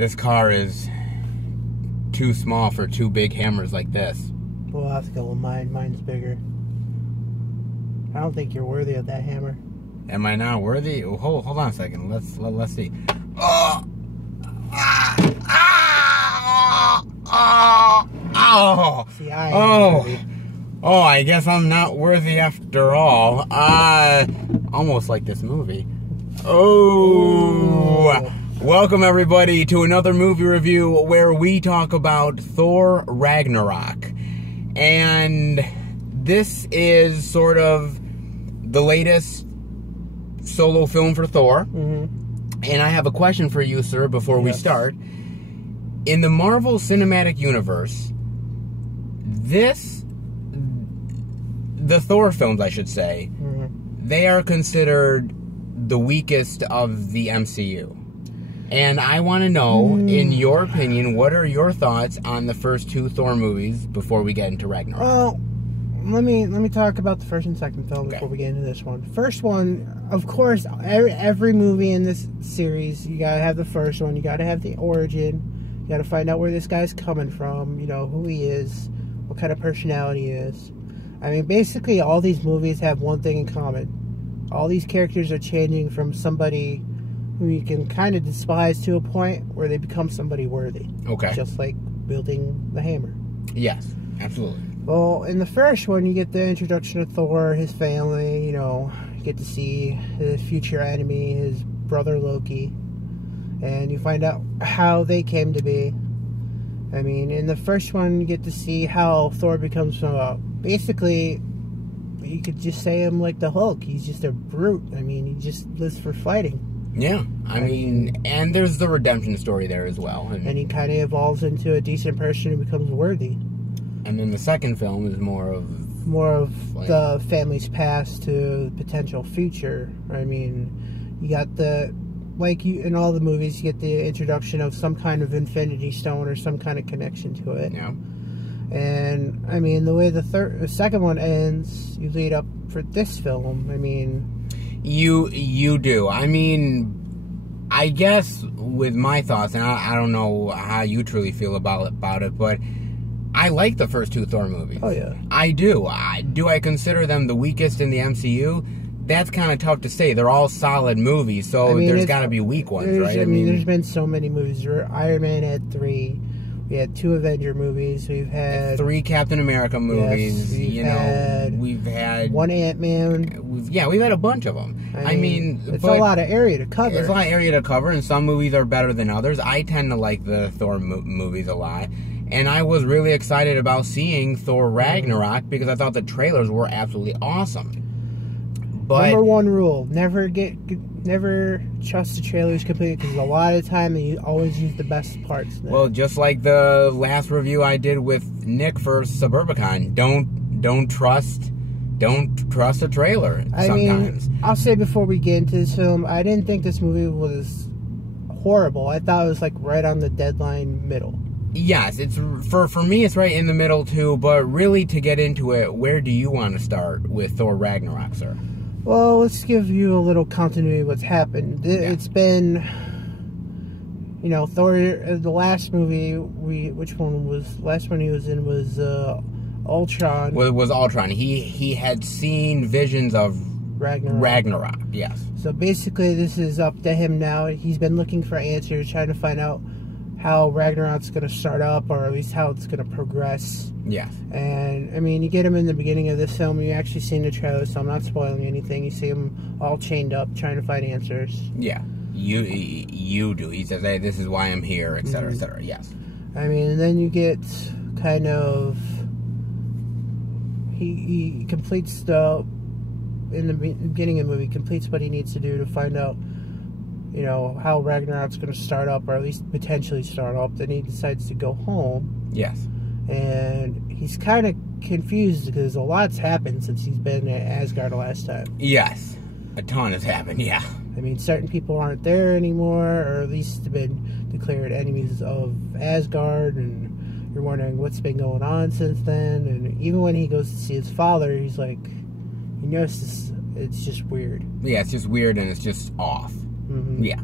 This car is too small for two big hammers like this. We'll have to go with mine. Mine's bigger. I don't think you're worthy of that hammer. Am I not worthy? Hold on a second. Let's see. Oh! Oh! See, I am worthy. Oh, I guess I'm not worthy after all. Almost like this movie. Oh! Welcome everybody to another movie review where we talk about Thor Ragnarok. And this is sort of the latest solo film for Thor. Mm-hmm. And I have a question for you, sir, before we start. In the Marvel Cinematic Universe, the Thor films, I should say, they are considered the weakest of the MCU. And I want to know, in your opinion, what are your thoughts on the first two Thor movies before we get into Ragnarok? Well, let me talk about the first and second film before we get into this one. First one, of course, every movie in this series, you gotta have the first one. You gotta have the origin. You gotta find out where this guy's coming from. You know who he is, what kind of personality he is. I mean, basically, all these movies have one thing in common. All these characters are changing from somebody who you can kind of despise to a point where they become somebody worthy. Okay. Just like building the hammer. Yes, absolutely. Well, in the first one, you get the introduction of Thor, his family, you know, you get to see his future enemy, his brother Loki, and you find out how they came to be. I mean, in the first one, you get to see how Thor becomes basically, you could just say him like the Hulk. He's just a brute. I mean, he just lives for fighting. Yeah, I mean, and there's the redemption story there as well. And he kind of evolves into a decent person who becomes worthy. And then the second film is more of like, the family's past to potential future. I mean, you got in all the movies, you get the introduction of some kind of infinity stone or some kind of connection to it. Yeah. And, I mean, the way the second one ends, you lead up for this film. I mean... You do. I mean, I guess with my thoughts, and I don't know how you truly feel about it, but I like the first two Thor movies. Oh, yeah. I do. Do I consider them the weakest in the MCU? That's kind of tough to say. They're all solid movies, so there's got to be weak ones, right? I mean, there's been so many movies. Iron Man had 3. We had 2 Avenger movies. We've had 3 Captain America movies. Yes, we've had 1 Ant-Man. We've had a bunch of them. I mean, it's a lot of area to cover. It's a lot of area to cover, and some movies are better than others. I tend to like the Thor movies a lot, and I was really excited about seeing Thor Ragnarok because I thought the trailers were absolutely awesome. But number one rule: never trust the trailers completely, because a lot of the time they always use the best parts. Well, just like the last review I did with Nick for Suburbicon, don't trust a trailer sometimes. I mean, I'll say before we get into this film, I didn't think this movie was horrible. I thought it was like right on the deadline middle. Yes, it's for me it's right in the middle too, but really to get into it, where do you want to start with Thor Ragnarok, sir? Well, let's give you a little continuity of what's happened. It's been, Thor, the last movie, which one was, last one he was in was Ultron. Well, it was Ultron. He had seen visions of Ragnarok, yes. So basically this is up to him now. He's been looking for answers, trying to find out how Ragnarok's going to start up, or at least how it's going to progress. Yes. And, I mean, you get him in the beginning of this film. You actually see in the trailer, so I'm not spoiling anything. You see him all chained up, trying to find answers. Yeah. You do. He says, hey, this is why I'm here, etc., etc., yes. I mean, and then you get kind of... He completes in the beginning of the movie, completes what he needs to do to find out how Ragnarok's going to start up, or at least potentially start up. Then he decides to go home. Yes. And he's kind of confused because a lot's happened since he's been at Asgard the last time. Yes. A ton has happened, yeah. I mean, certain people aren't there anymore, or at least have been declared enemies of Asgard, and you're wondering what's been going on since then. And even when he goes to see his father, he's like, he notices it's just weird. Yeah, it's just weird and it's just off. Mm-hmm. Yeah.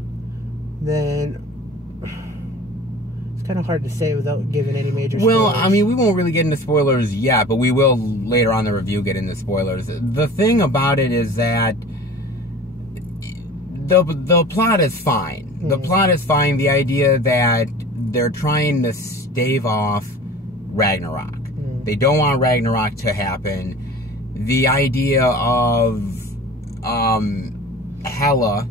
Then kind of hard to say without giving any major spoilers. Well, I mean, we won't really get into spoilers yet, but we will later on in the review get into spoilers. The thing about it is that the plot is fine. Mm-hmm. The plot is fine. The idea that they're trying to stave off Ragnarok. Mm-hmm. They don't want Ragnarok to happen. The idea of Hela,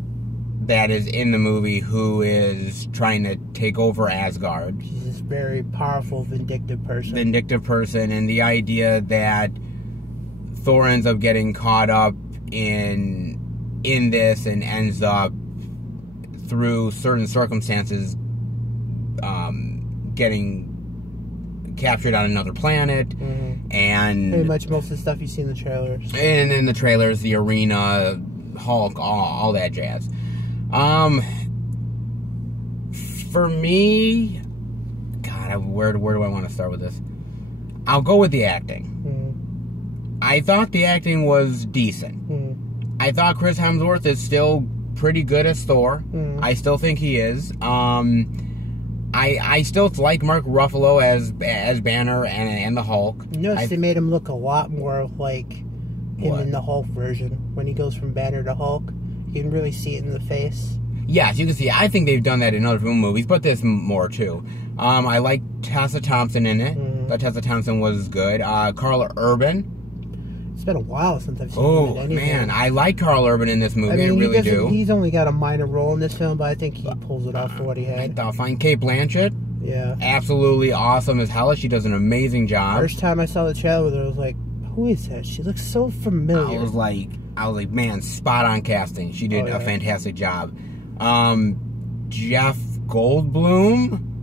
that is in the movie, who is trying to take over Asgard. She's this very powerful, vindictive person. And the idea that Thor ends up getting caught up in this and ends up, through certain circumstances, getting captured on another planet. Mm-hmm. And pretty much most of the stuff you see in the trailers. And in the trailers, the arena, Hulk, all that jazz. For me, God, where do I want to start with this? I'll go with the acting. Mm-hmm. I thought the acting was decent. Mm-hmm. I thought Chris Hemsworth is still pretty good as Thor. Mm-hmm. I still think he is. I still like Mark Ruffalo as Banner and the Hulk. You notice they made him look a lot more like him in the Hulk version. When he goes from Banner to Hulk, you can really see it in the face. Yes, you can see. I think they've done that in other movies, but there's more too. I like Tessa Thompson in it. Mm-hmm. But Tessa Thompson was good. Carl Urban. It's been a while since I've seen him in anything. Man, I like Carl Urban in this movie. I really do. He's only got a minor role in this film, but I think he pulls it off for what he had. I thought fine. Kate Blanchett. Yeah. Absolutely awesome as Hela. She does an amazing job. First time I saw the trailer with her, I was like, who is that? She looks so familiar. I was like, man, spot on casting. She did a fantastic job. Jeff Goldblum.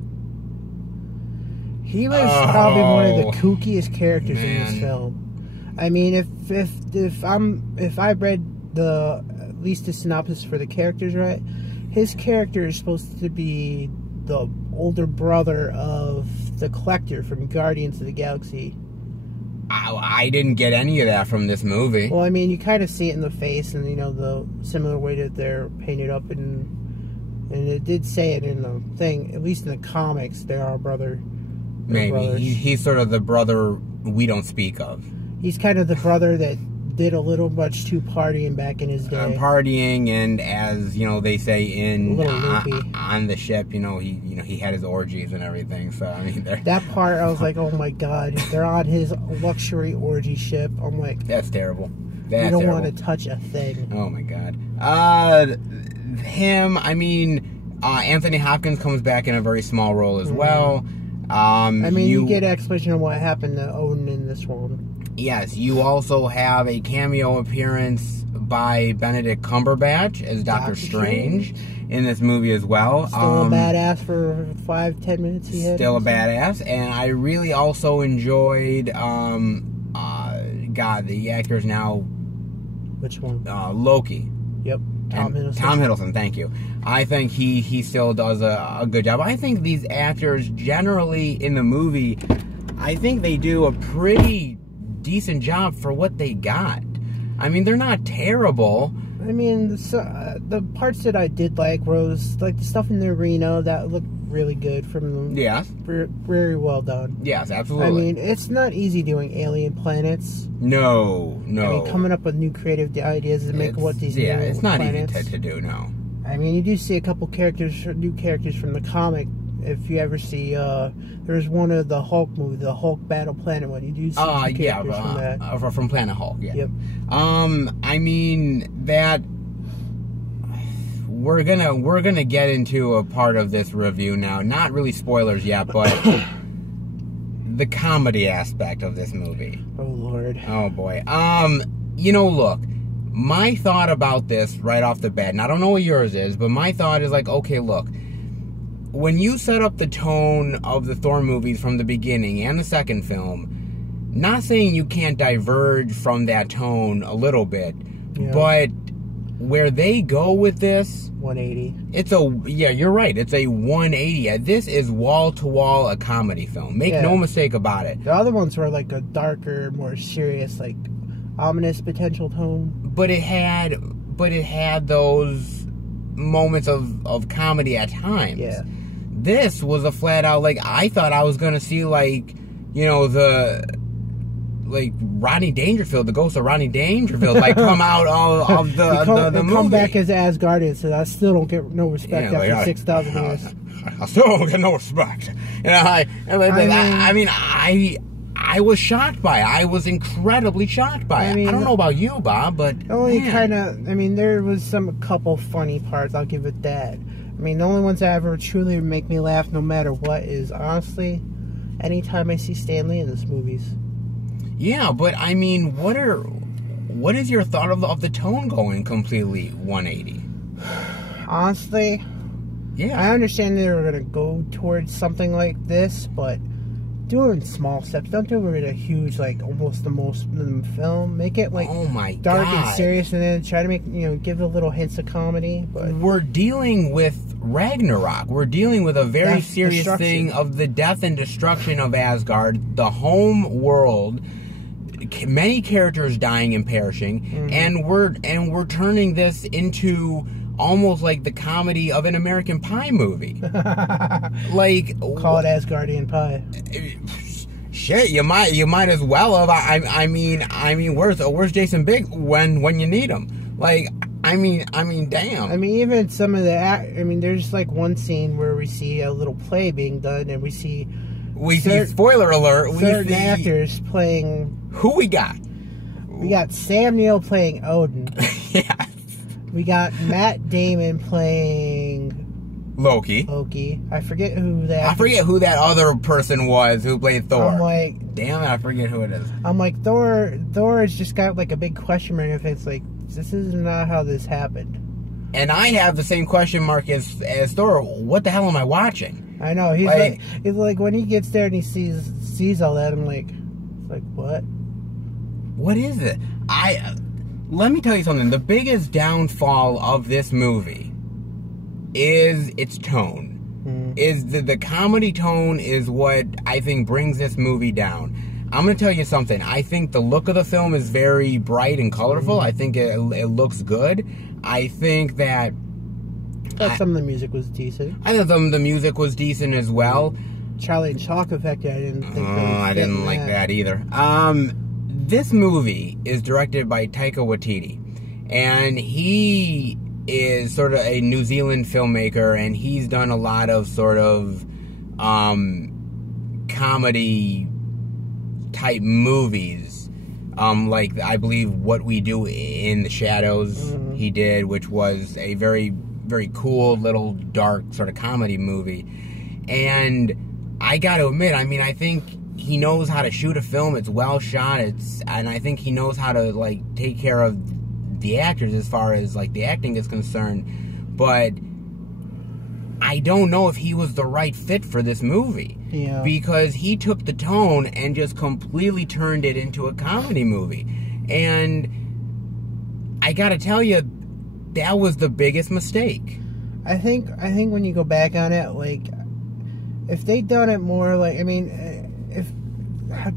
He was probably one of the kookiest characters in this film. I mean, if I read at least the synopsis for the characters right, his character is supposed to be the older brother of the Collector from Guardians of the Galaxy. I didn't get any of that from this movie. Well, I mean, you kind of see it in the face, and the similar way that they're painted up, and it did say it in the thing. At least in the comics, they are brother. Maybe he's sort of the brother we don't speak of. He's kind of the brother that did a little much too partying back in his day. Partying, and as they say on the ship, he had his orgies and everything. So I mean, that part I was like, oh my god, they're on his luxury orgy ship. I'm like, that's terrible. You don't want to touch a thing. Oh my god. Him. I mean, Anthony Hopkins comes back in a very small role as well. I mean, you get an explanation of what happened to Odin in this one. Yes, you also have a cameo appearance by Benedict Cumberbatch as Doctor Strange in this movie as well. Still a badass for 5-10 minutes he had. Still a badass, and I really also enjoyed, the actor's now... Which one? Loki. Yep. Tom Hiddleston, thank you. I think he still does a good job. I think these actors generally in the movie, I think they do a pretty decent job for what they got. I mean, they're not terrible. I mean, the parts that I did like was like the stuff in the arena that looked really good from them. Yes. Very well done. Yes, absolutely. I mean, it's not easy doing alien planets. No. I mean, coming up with new creative ideas to make what these new planets. It's not easy to do, no. I mean, you do see a couple new characters from the comic. If you ever see, there's one of the Hulk movie, the Hulk Battle Planet one. You do see characters from that. From Planet Hulk, yeah. Yep. I mean that we're gonna get into a part of this review now. Not really spoilers yet, but the comedy aspect of this movie. Oh Lord. Oh boy. Look. My thought about this right off the bat, and I don't know what yours is, but my thought is like, okay, look. When you set up the tone of the Thor movies from the beginning and the second film, not saying you can't diverge from that tone a little bit, but where they go with this... 180. you're right. It's a 180. This is wall-to-wall a comedy film. Make no mistake about it. The other ones were like a darker, more serious, like ominous potential tone. But it had those moments of comedy at times. Yeah. This was a flat out, like, I thought I was gonna see, like, you know, like Rodney Dangerfield, the ghost of Rodney Dangerfield, like come out of the movie. Come back as asgardian, so I still don't get no respect after 6,000 years. I still don't get no respect. You know, I was shocked by it. I was incredibly shocked by it. I don't know about you, Bob, but only kind of. I mean, there was a couple funny parts. I'll give it that. I mean, the only ones that ever truly make me laugh, no matter what, is honestly anytime I see Stan Lee in these movies. Yeah, but I mean, what is your thought of the tone going completely 180? Honestly, yeah, I understand they were gonna go towards something like this, but doing small steps. Don't do it a huge, like almost the most in the film. Make it like dark and serious, and then try to make give it a little hints of comedy. But we're dealing with Ragnarok. We're dealing with a very serious thing of the death and destruction of Asgard, the home world. Many characters dying and perishing, and we're turning this into almost like the comedy of an American Pie movie. Like, call it Asgardian Pie. Shit, you might as well have. I mean, where's Jason Biggs when you need him? Like, I mean, damn. I mean, even some of the there's like one scene where we see a little play being done, and we see spoiler alert. Certain actors playing. Who we got? We got Sam Neill playing Odin. Yeah. We got Matt Damon playing Loki. I forget who that other person was who played Thor. I'm like, damn it, I forget who it is. I'm like, Thor has just got like a big question mark. If it's like, this is not how this happened. And I have the same question mark as Thor. What the hell am I watching? I know he's like when he gets there and he sees all that. I'm like what? What is it? Let me tell you something. The biggest downfall of this movie is its tone. Is the comedy tone is what I think brings this movie down. I'm going to tell you something. I think the look of the film is very bright and colorful. I think it looks good. I think that... I thought some of the music was decent. I thought the music was decent as well. Charlie and Chocolate Factory, I didn't think I didn't like that either. This movie is directed by Taika Waititi, and he is sort of a New Zealand filmmaker, and he's done a lot of sort of comedy type movies, like I believe What We Do in the Shadows he did, which was a very, very cool little dark sort of comedy movie. And I gotta admit, I mean, I think he knows how to shoot a film. It's well shot. And I think he knows how to like take care of the actors as far as like the acting is concerned. But I don't know if he was the right fit for this movie. Yeah. Because he took the tone and just completely turned it into a comedy movie. And I gotta tell you, that was the biggest mistake. I think when you go back on it, like, if they'd done it more like, I mean,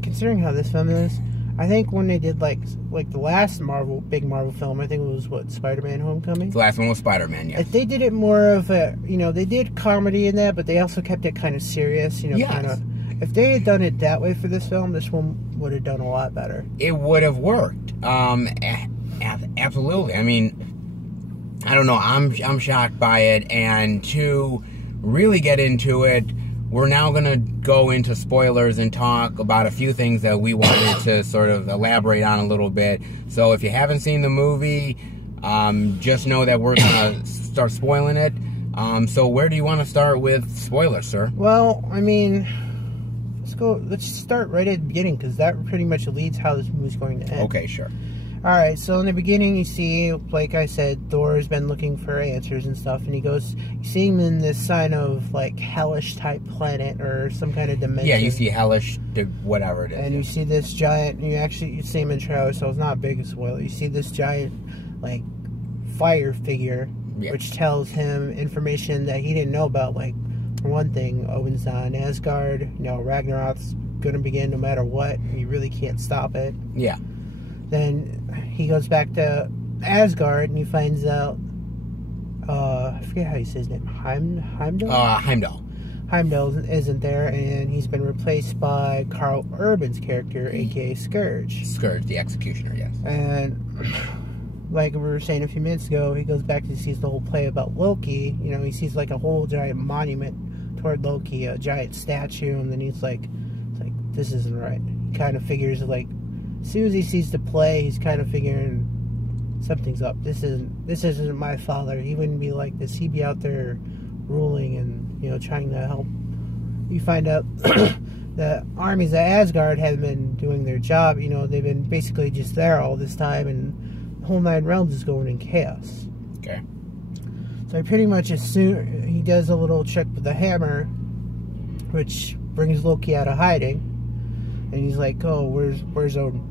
considering how this film is, I think when they did like the last big Marvel film, I think it was what, Spider-Man: Homecoming. The last one was Spider-Man. Yeah. If they did it more of a, they did comedy in that, but they also kept it kind of serious. Yes. Kind of. If they had done it that way for this film, this one would have done a lot better. It would have worked. Absolutely. I mean, I don't know. I'm shocked by it, and to really get into it, we're now going to go into spoilers and talk about a few things that we wanted to sort of elaborate on a little bit. So if you haven't seen the movie, just know that we're going to start spoiling it. So where do you want to start with spoilers, sir? Well, I mean, let's start right at the beginning, because that pretty much leads how this movie's going to end. Okay, sure. Alright, so in the beginning you see, like I said, Thor has been looking for answers and stuff, and you see him in this sign of, like, hellish type planet or some kind of dimension. Yeah, you see hellish, whatever it is. And you see this giant, you see him in trailer, so it's not a big spoiler. You see this giant, like, fire figure, which tells him information that he didn't know about. Like, for one thing, Odin's on Asgard, Ragnarok's gonna begin no matter what, you really can't stop it. Yeah. Then he goes back to Asgard and he finds out, I forget how he says his name, Heimdall? Heimdall. Heimdall isn't there, and he's been replaced by Carl Urban's character, aka Scourge. Scourge, the executioner, yes. And like we were saying a few minutes ago, he goes back and sees the whole play about Loki. You know, he sees like a whole giant monument toward Loki, a giant statue, and then he's like, it's like, this isn't right. He kind of figures, like, as soon as he sees the play, he's kind of figuring something's up. This isn't my father. He wouldn't be like this. He'd be out there ruling and, you know, trying to help. You find out the armies of Asgard haven't been doing their job. You know, they've been basically just there all this time, and the whole 9 realms is going in chaos. Okay. So pretty much as soon he does a little trick with the hammer, which brings Loki out of hiding, and he's like, "Oh, where's Odin?"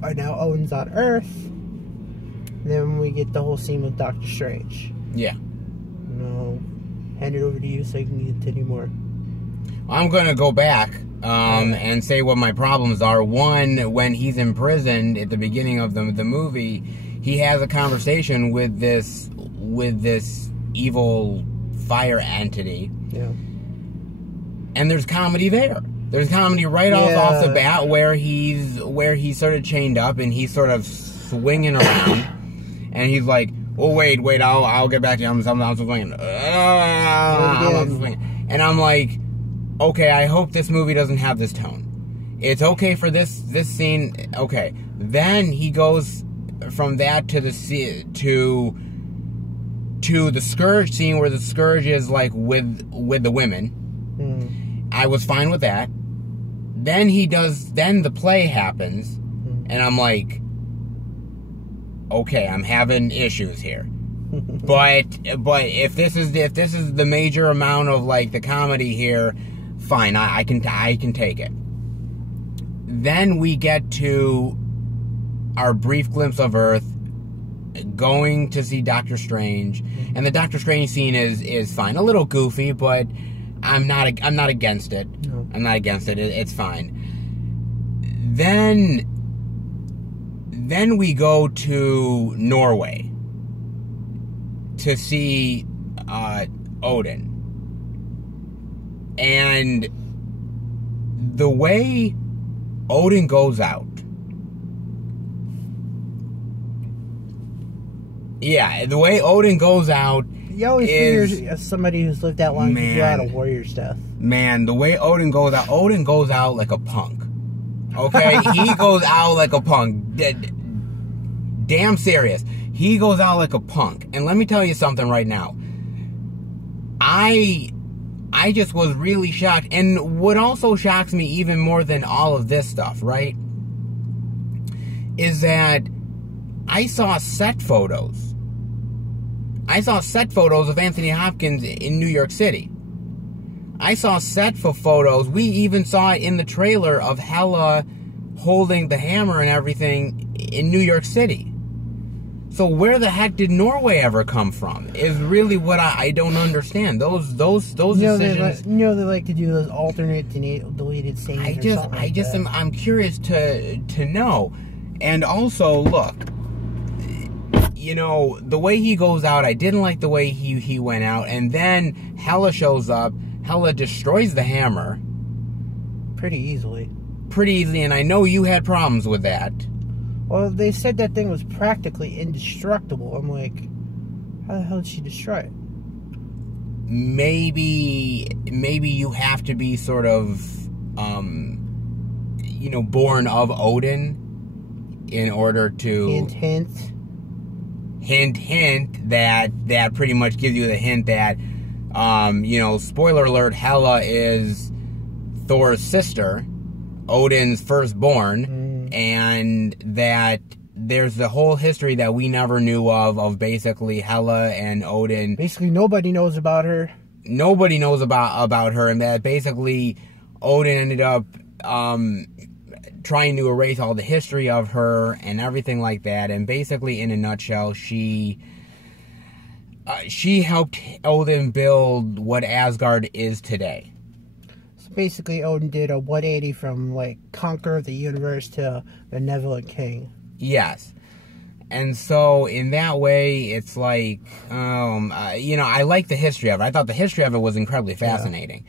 Right now, Odin's on Earth. And then we get the whole scene with Doctor Strange. Yeah. No, hand it over to you so you can continue more. I'm going to go back and say what my problems are. One, when he's imprisoned at the beginning of the movie, he has a conversation with this evil fire entity. Yeah. And there's comedy there. There's comedy right off the bat where he's sort of chained up and he's sort of swinging around, and he's like, "Oh wait, I'll get back to you. I'm swinging." And I'm like, okay, I hope this movie doesn't have this tone. It's okay for this scene. Okay, then he goes from that to the Scourge scene where the Scourge is like with the women. I was fine with that. Then the play happens, and I'm like, okay, I'm having issues here. but if this is the major amount of like the comedy here, fine, I can take it. Then we get to our brief glimpse of Earth, going to see Doctor Strange, and the Doctor Strange scene is fine, a little goofy, but I'm not against it. No. I'm not against it. It's fine. Then we go to Norway to see Odin, and the way Odin goes out. Yeah, the way Odin goes out. You always figure as somebody who's lived that long to go out a warrior's death. Man, the way Odin goes out like a punk. Okay? He goes out like a punk. Damn serious. He goes out like a punk. And let me tell you something right now. I just was really shocked. And what also shocks me even more than all of this stuff, right, is that I saw set photos. I saw set photos of Anthony Hopkins in New York City. I saw set photos. We even saw it in the trailer of Hela holding the hammer and everything in New York City. So where the heck did Norway ever come from? Is really what I don't understand. Those decisions. They like to do those alternate deleted scenes. I'm curious to know. And also, look. You know, the way he goes out, I didn't like the way he went out. And then Hela shows up. Hela destroys the hammer. Pretty easily. And I know you had problems with that. Well, they said that thing was practically indestructible. I'm like, how the hell did she destroy it? Maybe you have to be sort of, born of Odin in order to... Hint, that pretty much gives you the hint that, spoiler alert, Hela is Thor's sister, Odin's firstborn, and that there's the whole history that we never knew of basically Hela and Odin. Basically, nobody knows about her. Nobody knows about her, and that basically Odin ended up trying to erase all the history of her and everything like that. And basically, in a nutshell, she helped Odin build what Asgard is today. So basically, Odin did a 180 from, like, conqueror of the universe to benevolent king. Yes. And so in that way, it's like, you know, I like the history of it. I thought the history of it was incredibly fascinating.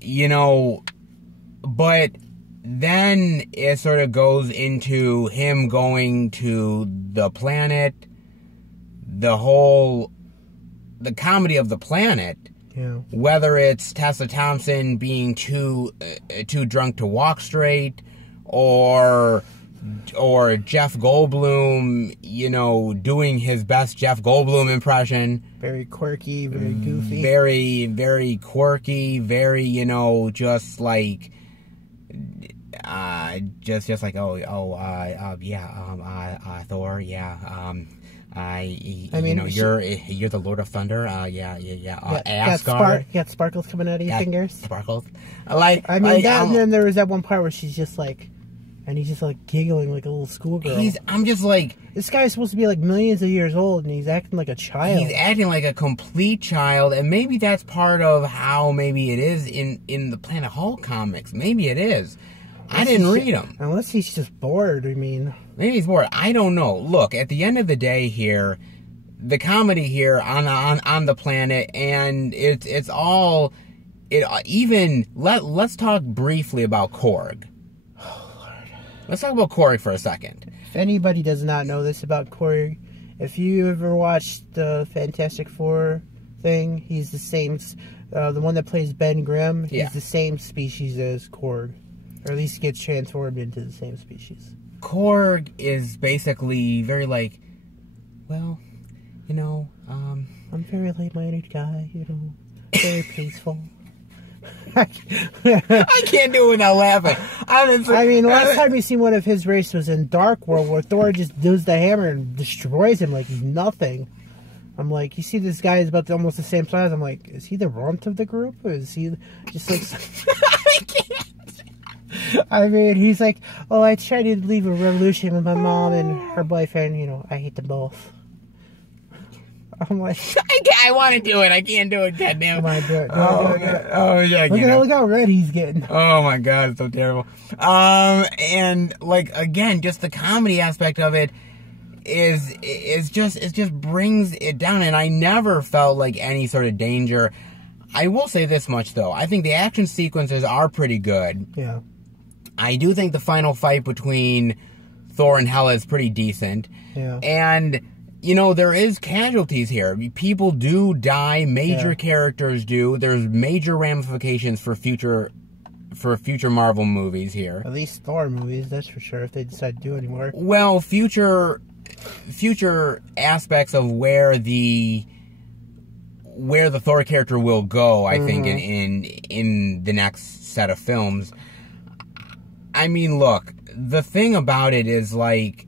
You know, but then it sort of goes into him going to the planet, the comedy of the planet. Yeah. Whether it's Tessa Thompson being too drunk to walk straight, or Jeff Goldblum, you know, doing his best Jeff Goldblum impression. Very quirky, very goofy. Very, very quirky, very, you know, just like, just like, Thor, yeah, I mean, you know, you're the Lord of Thunder, Asgard. You got sparkles coming out of your fingers. Sparkles. And then there was that one part where she's just like, and he's just like giggling like a little schoolgirl. I'm just like, this guy's supposed to be like millions of years old, and he's acting like a child. He's acting like a complete child, and maybe that's part of how maybe it is in the Planet Hulk comics. Maybe it is. I didn't read them. Unless he's just bored, I mean. Maybe he's bored. I don't know. Look, at the end of the day here, the comedy here on the planet, and it's all, let's talk briefly about Korg. Let's talk about Korg for a second. If anybody does not know this about Korg, if you ever watched the Fantastic Four thing, he's the same, the one that plays Ben Grimm, he's the same species as Korg. Or at least gets transformed into the same species. Korg is basically very like, well, you know, I'm a very light-minded guy, you know, very peaceful. I can't do it without laughing. I mean, last time we seen one of his race was in Dark World, where Thor just does the hammer and destroys him like he's nothing. I'm like, you see this guy is about almost the same size. I'm like, is he the runt of the group? Or is he just like... I can't. I mean, he's like, oh, I tried to leave a revolution with my mom and her boyfriend. You know, I hate them both. I'm like, I want to do it. I can't do it. Goddamn. Come on, do it. Look how red he's getting. Oh my god, it's so terrible. And like again, just the comedy aspect of it it just brings it down, and I never felt like any sort of danger. I will say this much though: I think the action sequences are pretty good. Yeah. I do think the final fight between Thor and Hela is pretty decent. Yeah. And, you know, there is casualties here. People do die. Major characters do. There's major ramifications for future Marvel movies here. At least Thor movies, that's for sure, if they decide to do any more. Well, future aspects of where the Thor character will go, I think, in the next set of films. I mean, look, the thing about it is, like,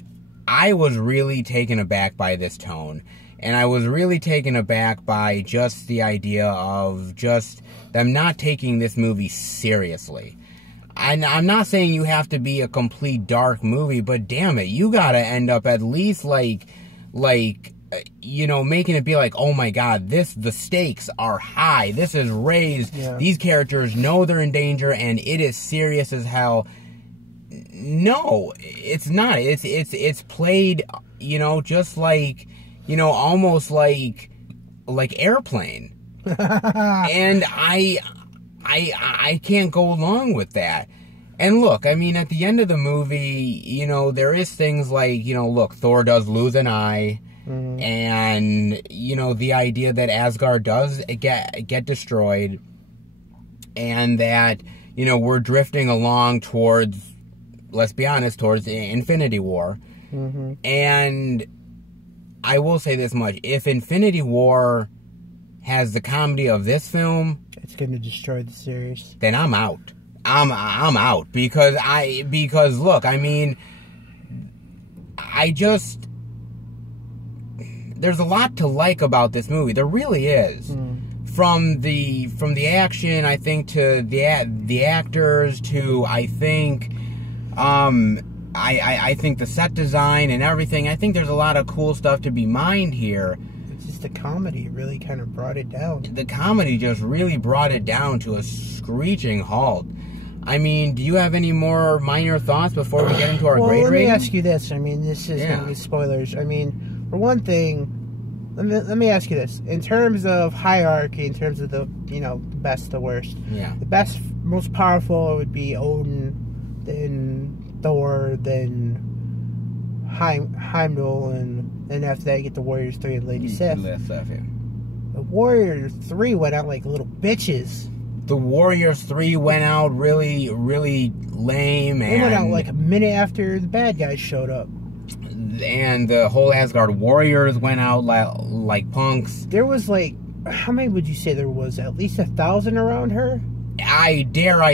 I was really taken aback by this tone. And I was really taken aback by just the idea of just them not taking this movie seriously. I'm not saying you have to be a complete dark movie, but damn it, you gotta end up at least, like, you know, making it be like, oh my god, the stakes are high. This is raised. Yeah. These characters know they're in danger, and it is serious as hell. No, it's not. It's played, you know, just like, you know, almost like Airplane. And I can't go along with that. And look, I mean, at the end of the movie, you know, there is things like, you know, look, Thor does lose an eye. Mm-hmm. And, you know, the idea that Asgard does get destroyed, and that, you know, we're drifting along towards, let's be honest, towards Infinity War. Mm-hmm. And I will say this much: if Infinity War has the comedy of this film, it's going to destroy the series. Then I'm out. I'm out because look, I mean, there's a lot to like about this movie. There really is. From the action, I think, to the actors, to I think the set design and everything. I think there's a lot of cool stuff to be mined here. It's just the comedy really kind of brought it down. The comedy just really brought it down to a screeching halt. I mean, do you have any more minor thoughts before we get into our grade rating? Let me ask you this. I mean, this is going to be spoilers. I mean, for one thing, let me ask you this. In terms of hierarchy, in terms of the, the best, the worst. Yeah. The best, most powerful would be Odin, then Thor, then Heimdall, and after that you get the Warriors 3 and Lady Sif. The Warriors 3 went out like little bitches. The Warriors 3 went out really, really lame. They went out like a minute after the bad guys showed up. And the whole Asgard Warriors went out like punks. There was like, how many would you say there was? At least 1,000 around her? I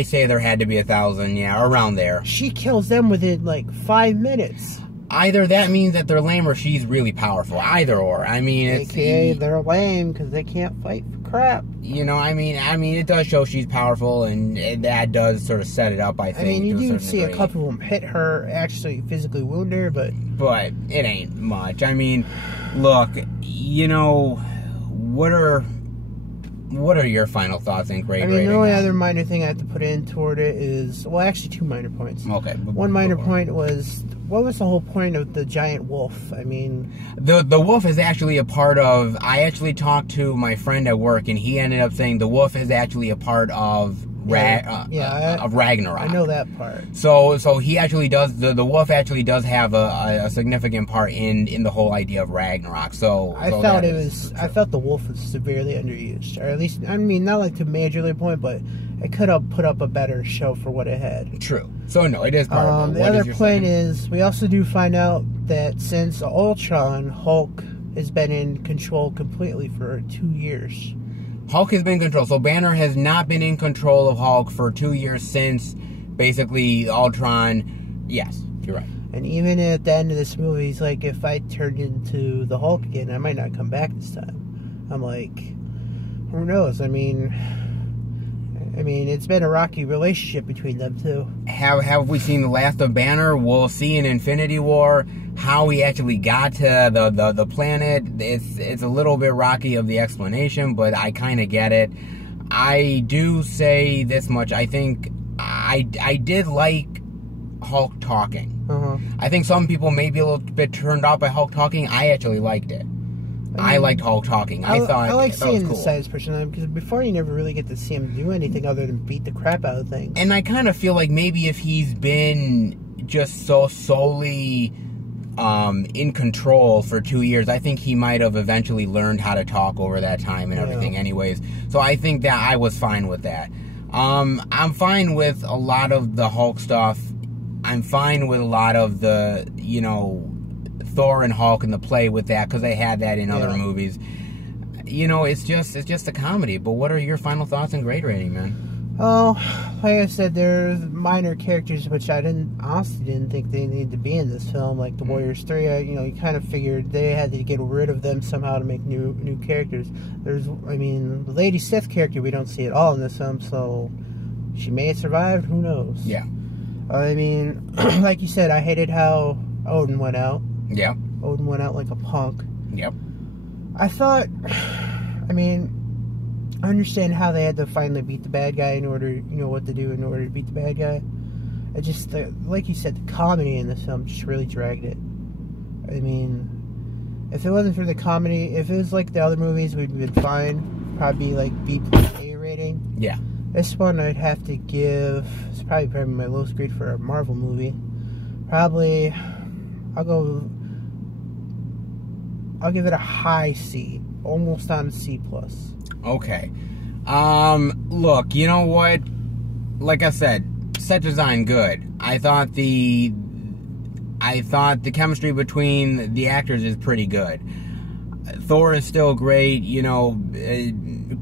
say there had to be 1,000, yeah, around there. She kills them within like 5 minutes. Either that means that they're lame or she's really powerful. Either or. I mean, it's... AKA, they're lame because they can't fight for crap. I mean, it does show she's powerful, and that does sort of set it up, I think. I mean, you do see a couple of them hit her, actually physically wound her, but it ain't much. I mean, look, what are your final thoughts and grade rating? The only other minor thing I have to put in toward it is, well, actually 2 minor points. Okay. One minor point was, what was the whole point of the giant wolf? I mean... The wolf is actually a part of... I actually talked to my friend at work, and he ended up saying the wolf is actually a part of of Ragnarok. I know that part. So he actually does... The wolf actually does have a significant part in the whole idea of Ragnarok. I felt the wolf was severely underused. Or at least, I mean, not like to majorly point, but it could have put up a better show for what it had. True. So no, it is part of it. The other point is, we also do find out that since Ultron, Hulk has been in control completely for 2 years. Hulk has been in control. So Banner has not been in control of Hulk for 2 years since basically Ultron. Yes, you're right. And even at the end of this movie, he's like, if I turned into the Hulk again, I might not come back this time. I'm like, who knows? I mean, it's been a rocky relationship between them two. Have we seen the last of Banner? We'll see in Infinity War how he actually got to the planet. It's a little bit rocky of the explanation, but I kind of get it. I do say this much. I think I did like Hulk talking. I think some people may be a little bit turned off by Hulk talking. I actually liked it. I liked Hulk talking. I like seeing cool. the size person, because before you never really get to see him do anything other than beat the crap out of things. And I kind of feel like maybe if he's been just so solely in control for 2 years, I think he might have eventually learned how to talk over that time and everything anyways. So I think that I was fine with that. I'm fine with a lot of the Hulk stuff. I'm fine with a lot of the, Thor and Hulk and the play with that, because they had that in other movies. It's just a comedy. But what are your final thoughts and grade rating, man? Oh, like I said, there's minor characters which I honestly didn't think they needed to be in this film, like the Warriors 3. You kind of figured they had to get rid of them somehow to make new characters. The Lady Sif character we don't see at all in this film, so she may have survived. Who knows? Yeah. Like you said, I hated how Odin went out. Yeah. Odin went out like a punk. Yep. I thought, I understand how they had to finally beat the bad guy in order, what to do in order to beat the bad guy. It just, like you said, the comedy in this film just really dragged it. If it wasn't for the comedy, if it was like the other movies, we'd been fine. Probably like B+ A rating. Yeah. This one I'd have to give, it's probably my lowest grade for a Marvel movie. Probably, I'll give it a high C, almost on C+. Okay. Look, you know what? Like I said, set design good. I thought the chemistry between the actors is pretty good. Thor is still great,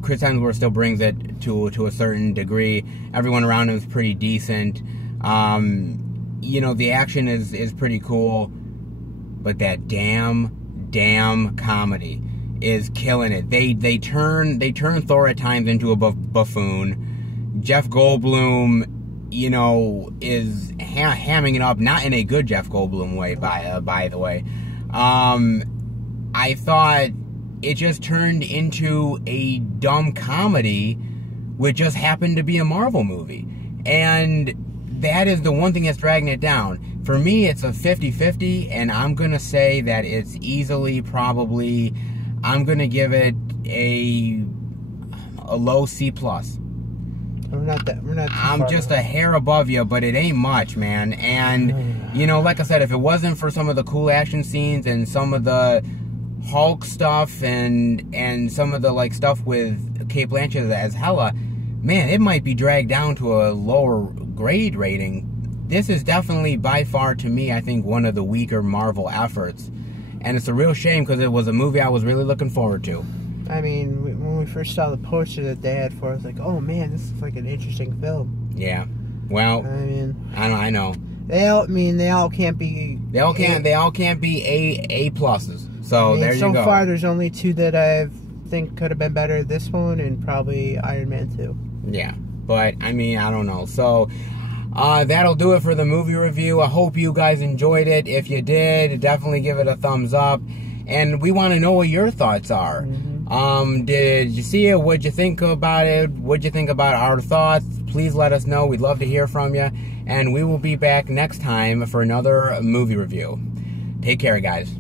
Chris Hemsworth still brings it to a certain degree. Everyone around him is pretty decent. The action is pretty cool, but that damn comedy is killing it. They turn Thor at times into a buffoon. Jeff Goldblum, is hamming it up, not in a good Jeff Goldblum way, by the way. I thought it just turned into a dumb comedy, which just happened to be a Marvel movie. And that is the one thing that's dragging it down. For me, it's a 50-50, and I'm going to say that it's easily probably, I'm going to give it a low C+. We're not too I'm far just away. a hair above you, but it ain't much, man. And, you know, like I said, if it wasn't for some of the cool action scenes and some of the Hulk stuff and some of the, like, stuff with Cate Blanchett as Hela, man, it might be dragged down to a lower grade rating. This is definitely, by far, to me, I think, one of the weaker Marvel efforts. And it's a real shame because it was a movie I was really looking forward to. I mean, when we first saw the poster that they had for it, I was like, oh man, this is like an interesting film. Yeah. Well, I mean, I know. they all can't be. They all can't be A pluses. So there you go. So far, there's only two that I think could have been better. This one and probably Iron Man 2. Yeah, but I mean, I don't know. So that'll do it for the movie review. I hope you guys enjoyed it. If you did, definitely give it a thumbs up. And we want to know what your thoughts are. Did you see it? What'd you think about it? What'd you think about our thoughts? Please let us know. We'd love to hear from you. And we will be back next time for another movie review. Take care, guys.